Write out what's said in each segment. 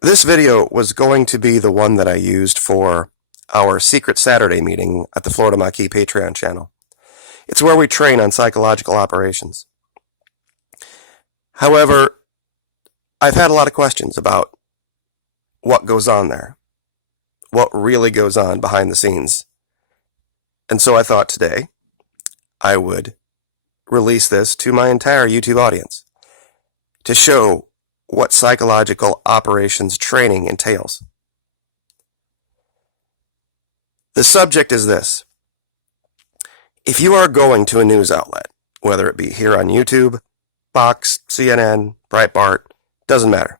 This video was going to be the one that I used for our Secret Saturday meeting at the Florida Maquis Patreon channel. It's where we train on psychological operations. However, I've had a lot of questions about what goes on there, what really goes on behind the scenes. And so I thought today I would release this to my entire YouTube audience to show what psychological operations training entails. The subject is this. If you are going to a news outlet, whether it be here on YouTube, Fox, CNN, Breitbart, doesn't matter,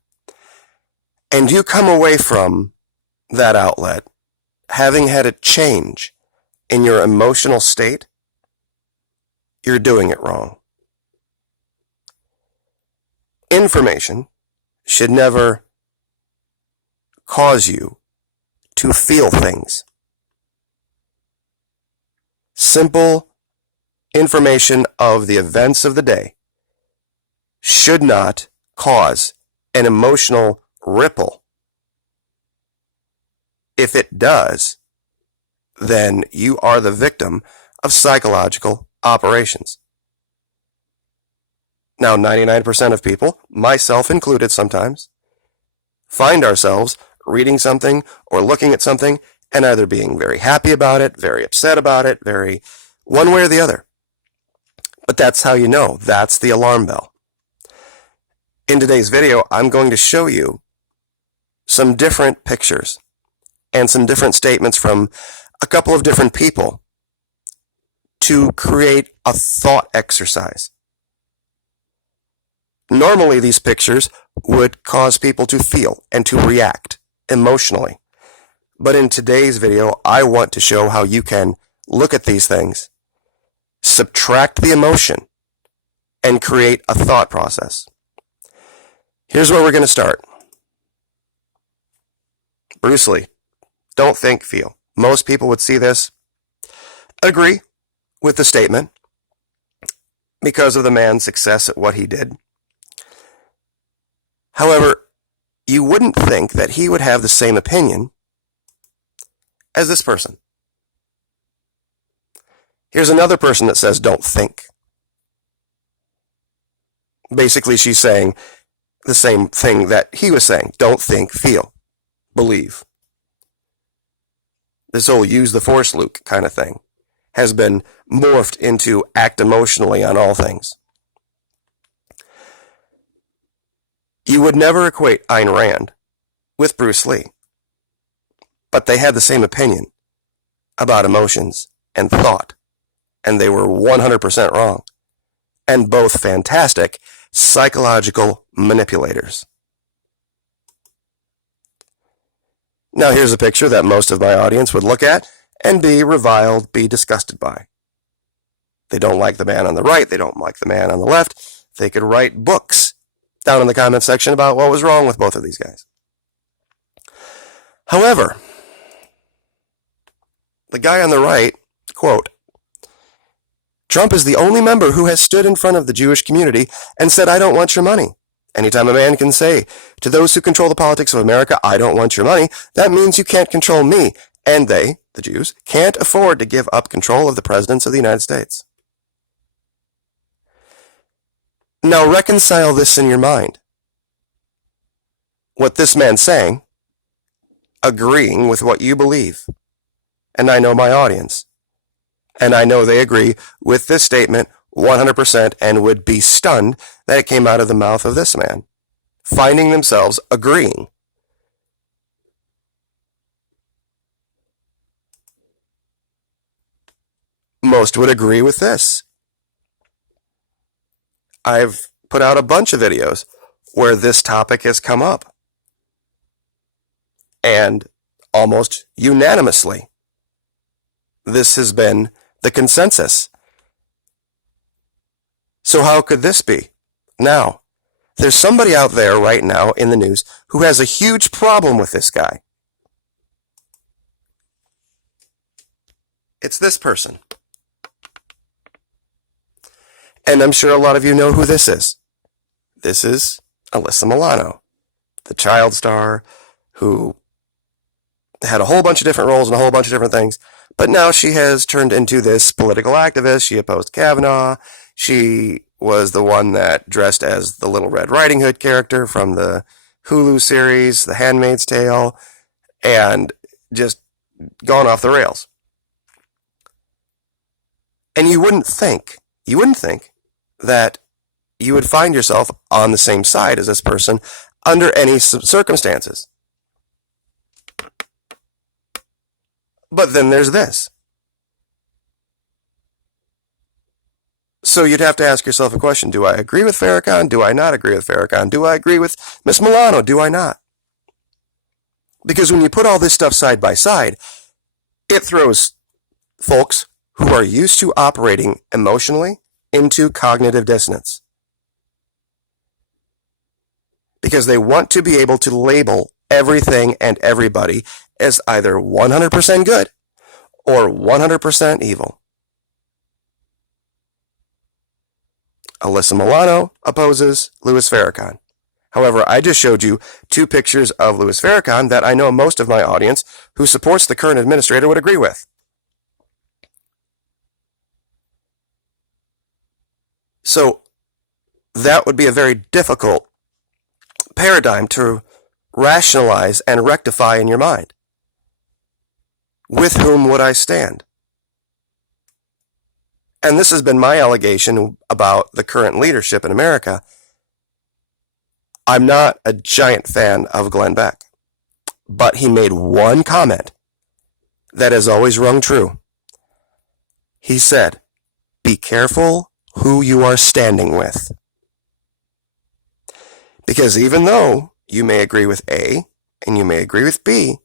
and you come away from that outlet having had a change in your emotional state, you're doing it wrong. Information should never cause you to feel things. Simple information of the events of the day should not cause an emotional ripple. If it does, then you are the victim of psychological operations. Now, 99% of people, myself included sometimes, find ourselves reading something or looking at something and either being very happy about it, very upset about it, very one way or the other. But that's how you know. That's the alarm bell. In today's video, I'm going to show you some different pictures and some different statements from a couple of different people to create a thought exercise. Normally, these pictures would cause people to feel and to react emotionally. But in today's video, I want to show how you can look at these things, subtract the emotion, and create a thought process. Here's where we're going to start. Bruce Lee. Don't think, feel. Most people would see this, agree with the statement because of the man's success at what he did. However, you wouldn't think that he would have the same opinion as this person. Here's another person that says, don't think. Basically, she's saying the same thing that he was saying. Don't think, feel, believe. This whole use the force, Luke kind of thing has been morphed into act emotionally on all things. You would never equate Ayn Rand with Bruce Lee, but they had the same opinion about emotions and thought, and they were 100% wrong, and both fantastic psychological manipulators. Now here's a picture that most of my audience would look at and be reviled, be disgusted by. They don't like the man on the right, they don't like the man on the left. They could write books down in the comment section about what was wrong with both of these guys. However, the guy on the right, quote, Trump is the only member who has stood in front of the Jewish community and said, I don't want your money. Anytime a man can say to those who control the politics of America, I don't want your money, that means you can't control me. And they, the Jews, can't afford to give up control of the presidents of the United States. Now reconcile this in your mind. What this man's saying, agreeing with what you believe. And I know my audience. And I know they agree with this statement 100% and would be stunned that it came out of the mouth of this man, finding themselves agreeing. Most would agree with this. I've put out a bunch of videos where this topic has come up. And almost unanimously, this has been the consensus. So how could this be? Now, there's somebody out there right now in the news who has a huge problem with this guy. It's this person. And I'm sure a lot of you know who this is. This is Alyssa Milano, the child star who had a whole bunch of different roles and a whole bunch of different things. But now she has turned into this political activist. She opposed Kavanaugh. She was the one that dressed as the Little Red Riding Hood character from the Hulu series, The Handmaid's Tale, and just gone off the rails. And you wouldn't think that you would find yourself on the same side as this person under any circumstances. But then there's this. So you'd have to ask yourself a question. Do I agree with Farrakhan? Do I not agree with Farrakhan? Do I agree with Miss Milano? Do I not? Because when you put all this stuff side by side, it throws folks who are used to operating emotionally into cognitive dissonance. Because they want to be able to label everything and everybody as either 100% good or 100% evil. Alyssa Milano opposes Louis Farrakhan. However, I just showed you 2 pictures of Louis Farrakhan that I know most of my audience who supports the current administrator would agree with. So that would be a very difficult paradigm to rationalize and rectify in your mind. With whom would I stand? And this has been my allegation about the current leadership in America. I'm not a giant fan of Glenn Beck, but he made one comment that has always rung true. He said, "Be careful who you are standing with." Because even though you may agree with A and you may agree with B,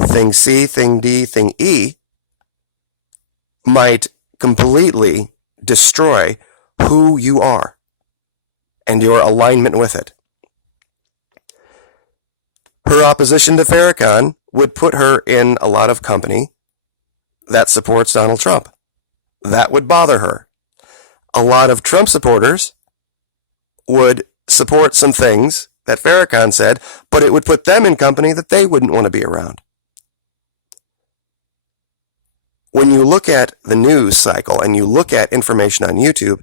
thing C, thing D, thing E might completely destroy who you are and your alignment with it. Her opposition to Farrakhan would put her in a lot of company that supports Donald Trump. That would bother her. A lot of Trump supporters would support some things that Farrakhan said, but it would put them in company that they wouldn't want to be around. When you look at the news cycle and you look at information on YouTube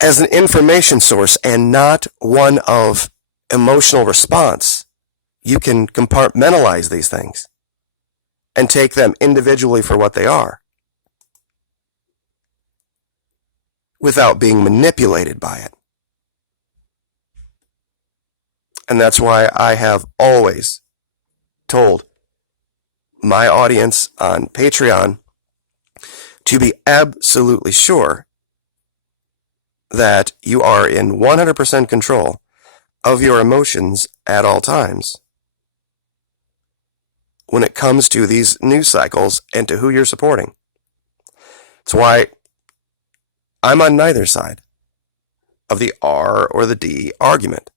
as an information source and not one of emotional response, you can compartmentalize these things and take them individually for what they are without being manipulated by it. And that's why I have always told my audience on Patreon to be absolutely sure that you are in 100% control of your emotions at all times when it comes to these news cycles and to who you're supporting. It's why I'm on neither side of the R or the D argument.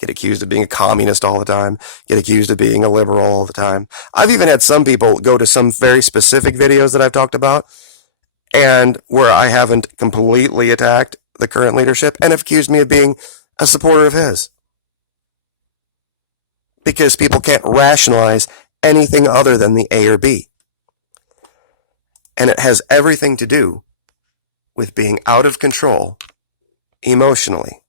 Get accused of being a communist all the time, get accused of being a liberal all the time. I've even had some people go to some very specific videos that I've talked about and where I haven't completely attacked the current leadership and have accused me of being a supporter of his. Because people can't rationalize anything other than the A or B. And it has everything to do with being out of control emotionally.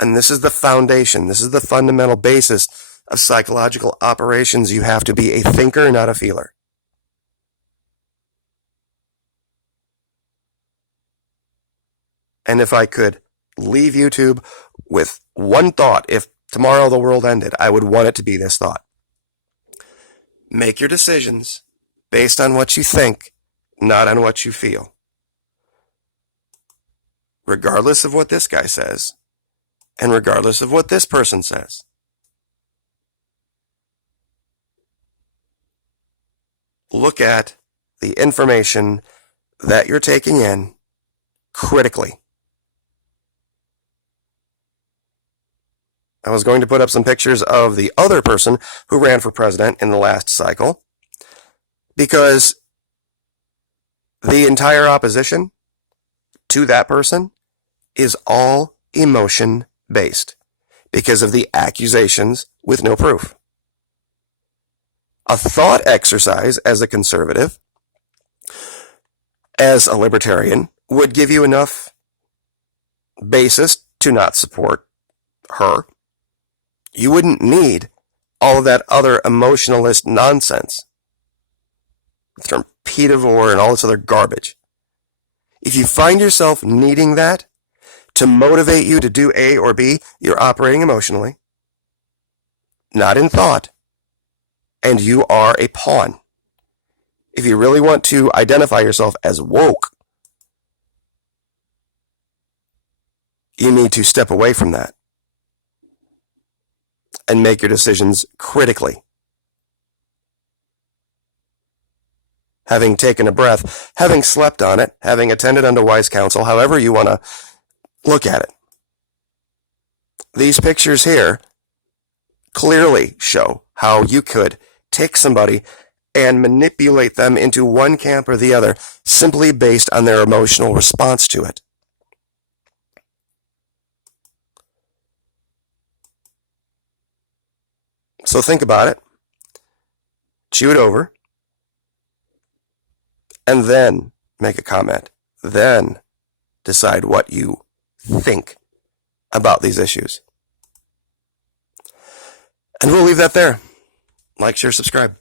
And this is the foundation, this is the fundamental basis of psychological operations. You have to be a thinker, not a feeler. And if I could leave YouTube with one thought, if tomorrow the world ended, I would want it to be this thought. Make your decisions based on what you think, not on what you feel. Regardless of what this guy says, and regardless of what this person says. Look at the information that you're taking in critically. I was going to put up some pictures of the other person who ran for president in the last cycle, because the entire opposition to that person is all emotion based because of the accusations with no proof. A thought exercise as a conservative, as a libertarian, would give you enough basis to not support her. You wouldn't need all of that other emotionalist nonsense, the term pedivore and all this other garbage. If you find yourself needing that to motivate you to do A or B, you're operating emotionally, not in thought, and you are a pawn. If you really want to identify yourself as woke, you need to step away from that and make your decisions critically. Having taken a breath, having slept on it, having attended unto wise counsel, however you want to look at it. These pictures here clearly show how you could take somebody and manipulate them into one camp or the other simply based on their emotional response to it. So think about it, chew it over, and then make a comment. Then decide what you think about these issues. And we'll leave that there. Like, share, subscribe.